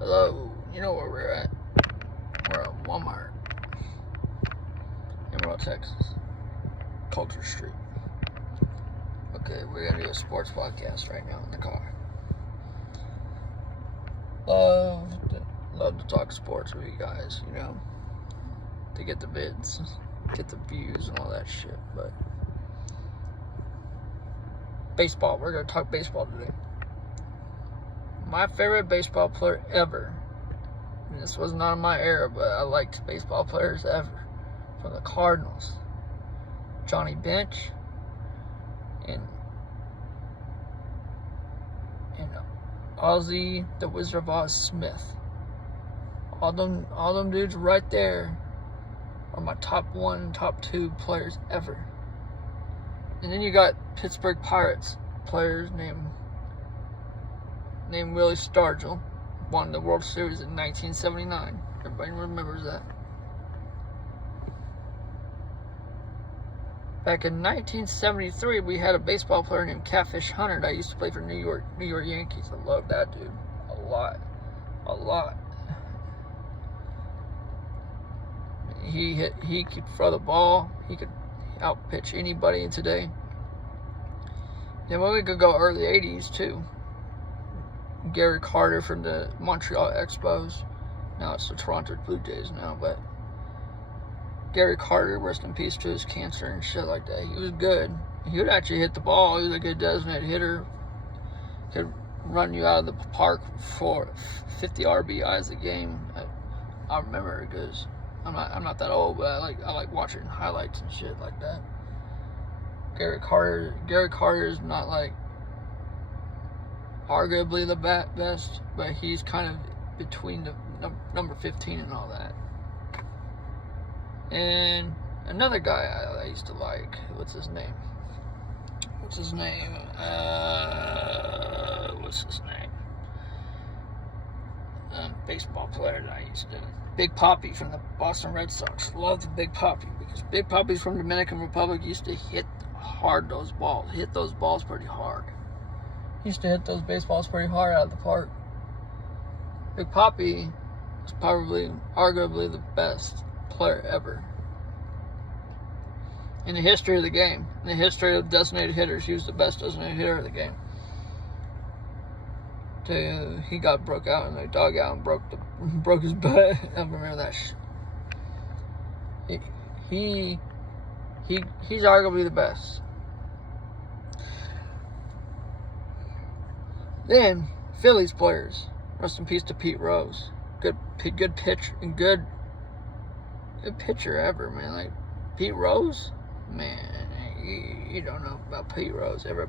Hello, you know where we're at? We're at Walmart, Emerald, Texas, Culture Street. Okay, we're gonna do a sports podcast right now in the car. Love to talk sports with you guys, you know, to get the vids, get the views and all that shit, but baseball, we're gonna talk baseball today. My favorite baseball player ever, and this was not in my era, but I liked baseball players ever, from the Cardinals, Johnny Bench, and Ozzie, the Wizard of Oz Smith. All them dudes right there are my top 1, top 2 players ever. And then you got Pittsburgh Pirates players named Willie Stargell, won the World Series in 1979. Everybody remembers that. Back in 1973, we had a baseball player named Catfish Hunter that used to play for New York Yankees. I love that dude a lot. He could throw the ball. He could outpitch anybody in today. And we could go early 80s too. Gary Carter from the Montreal Expos. Now it's the Toronto Blue Jays now, but Gary Carter, rest in peace to his cancer and shit like that. He was good. He would actually hit the ball. He was a good designated hitter. Could run you out of the park for 50 RBIs a game. I remember it because I'm not that old, but I like watching highlights and shit like that. Gary Carter is not like arguably the best, but he's kind of between the number 15 and all that. And another guy I used to like, what's his name? Baseball player that I used to. Big Papi from the Boston Red Sox. Loved Big Papi because Big Papi's from Dominican Republic. Used to hit those balls pretty hard. He used to hit those baseballs pretty hard out of the park. Big Papi was arguably the best player ever in the history of the game. In the history of designated hitters, he was the best designated hitter of the game. He got broke out in the dugout and broke his butt. I remember that shit. He's arguably the best. Then Phillies players, rest in peace to Pete Rose. Good pitcher and good pitcher ever, man. Like Pete Rose, man, you don't know about Pete Rose ever.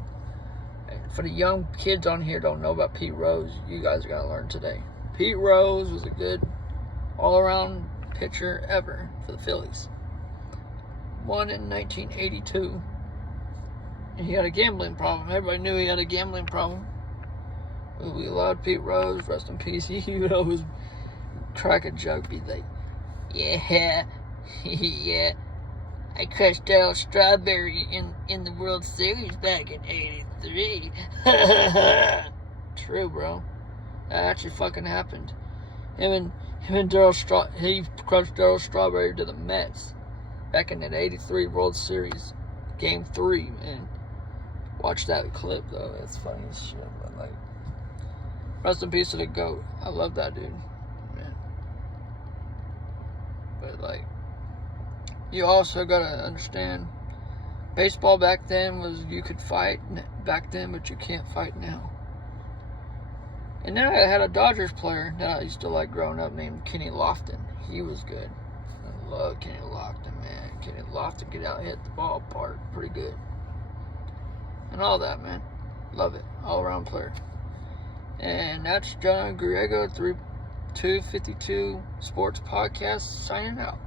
For the young kids on here don't know about Pete Rose, you guys are gonna learn today. Pete Rose was a good all-around pitcher ever for the Phillies. Won in 1982, and he had a gambling problem. Everybody knew he had a gambling problem. We loved Pete Rose, rest in peace. He would always crack a joke, be like, yeah, I crushed Darryl Strawberry in the World Series back in '83. True, bro. That actually fucking happened. He crushed Darryl Strawberry to the Mets back in that '83 World Series, Game 3, man. Watch that clip though. That's funny as shit. But like, rest in peace to the GOAT. I love that dude, man. But like, you also gotta understand, baseball back then was you could fight back then, but you can't fight now. And then I had a Dodgers player that I used to like growing up named Kenny Lofton. He was good. I love Kenny Lofton, man. Kenny Lofton could out hit the ballpark pretty good. And all that, man. Love it. All around player. And that's John Griego, 3252 Sports Podcast, signing out.